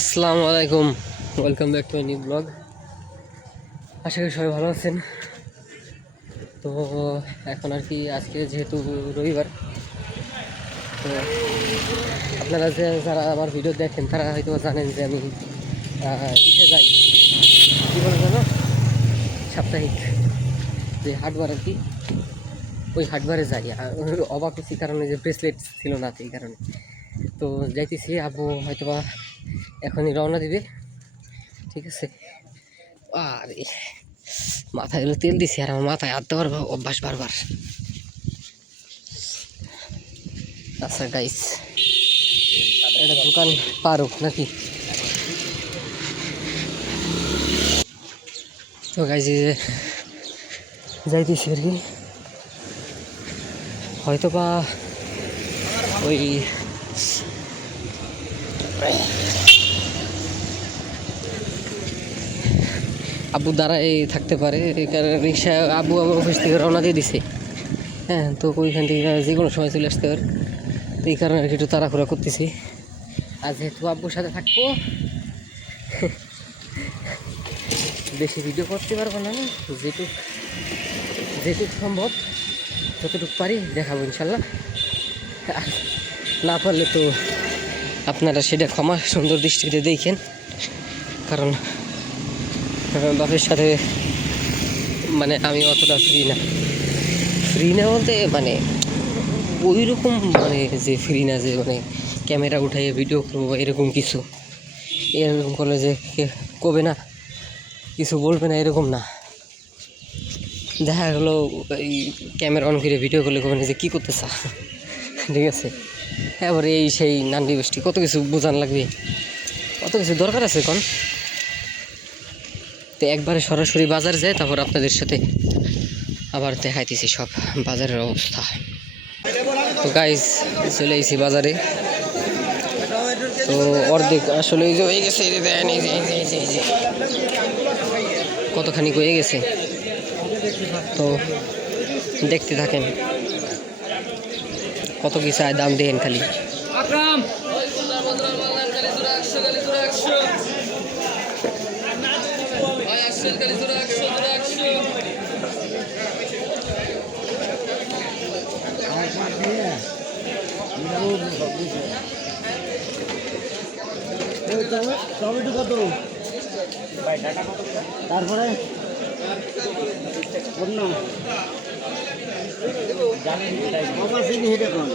আসসালামু আলাইকুম, welcome back to new blog. আশা করি সবাই ভালো আছেন। তো এখন আর কি আজকে যেহেতু রবিবার, তো আপনারা যারা আমার ভিডিও দেখেন তারা হয়তো জানেন যে আমি ইসে যাই, কী বলে জানো, সাপ্তাহিক যে হাটবার আর কি, ওই হাটবারে যাই। অবাক হচ্ছি কারণে যে ব্রেসলেট ছিল না, এই কারণে তো যাইতেছি। আব্বু হয়তোবা এখনই রওনা দিবে, ঠিক আছে। আর মাথায় এগুলো তেল দিছি, আর আমার মাথায় হাত দেওয়ার অভ্যাস বারবার। আচ্ছা গাইস, এটা দোকান পারুক নাকি? তো গাইস যাইতেছি আর কি, হয়তো বা ওই আব্বু দ্বারাই থাকতে পারে, কারণ রিক্সা আব্বু অফিস থেকে রওনা দিয়ে দিছে। হ্যাঁ, তো ওইখান থেকে যে কোনো সময় চলে আসতে পারে, তো এই কারণে আর কি একটু তাড়াহুড়া করতেছি। আর যেহেতু আব্বুর সাথে থাকবো, বেশি ভিডিও করতে পারবো না, যেটুক সম্ভব যতটুকু পারি দেখাবো ইনশাল্লাহ। আর না পারলে তো আপনারা সেটা ক্ষমা সুন্দর দৃষ্টিতে দেখেন, কারণ বাপের সাথে মানে আমি অতটা ফ্রি না বলতে মানে ওই রকম, মানে যে ফ্রি না যে মানে ক্যামেরা উঠাইয়ে ভিডিও করবো বা এরকম কিছু, এরকম করলে যে কবে না কিছু বলবে না এরকম না। দেখা গেলো এই ক্যামেরা অন করে ভিডিও করলে কবে না যে কী করতে চা, ঠিক আছে। এবারে এই সেই নান্ডি বৃষ্টি কত কিছু বোঝান লাগবে, কত কিছু দরকার আছে এখন। তো একবারে সরাসরি বাজার যায়, তারপর আপনাদের সাথে আবার দেখাইতেছি সব বাজারের অবস্থা। তো গাইস চলে এসেছি বাজারে, তো অর্ধেক আসলে এই যে হয়ে গেছে, কতখানি হয়ে গেছে, তো দেখতে থাকেন কত কি চায়, দাম দেখেন খালি। টমেটো কত? তারপরে হেঁটে কোন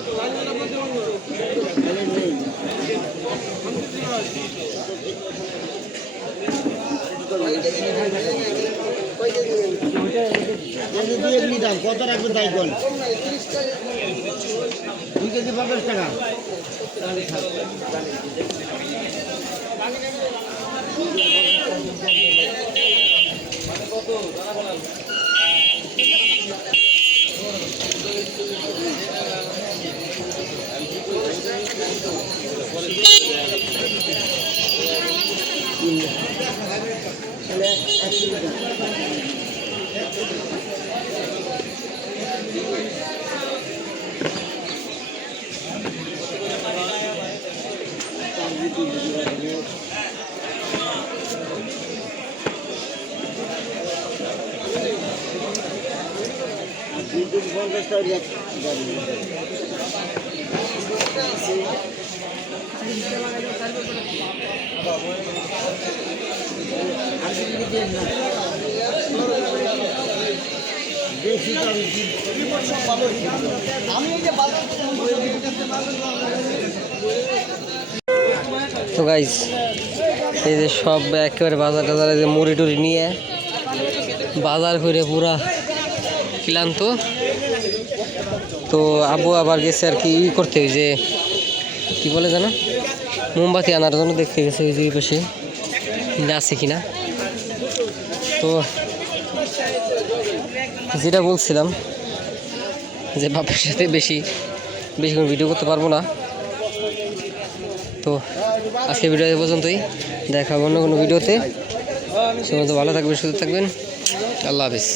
দাম কত রাখবে তাই কোন? 2 কেজি 50 টাকা। তো গাইস এই যে সব একেবারে বাজার টাজারে যে মুড়ি টুড়ি নিয়ে বাজার করে পুরা ক্লান্ত। তো আব্বু আবার গেছে আর কি করতে, ওই যে কী বলে জানো, মোমবাতি আনার জন্য দেখতে গেছে ওই যে পাশে আছে কিনা। তো যেটা বলছিলাম যে বাপের সাথে বেশিক্ষণ ভিডিও করতে পারবো না, তো আজকে ভিডিও এই পর্যন্তই, দেখা হবে অন্য কোনো ভিডিওতে। সে মতো ভালো থাকবেন, সুস্থ থাকবেন, আল্লাহ হাফিজ।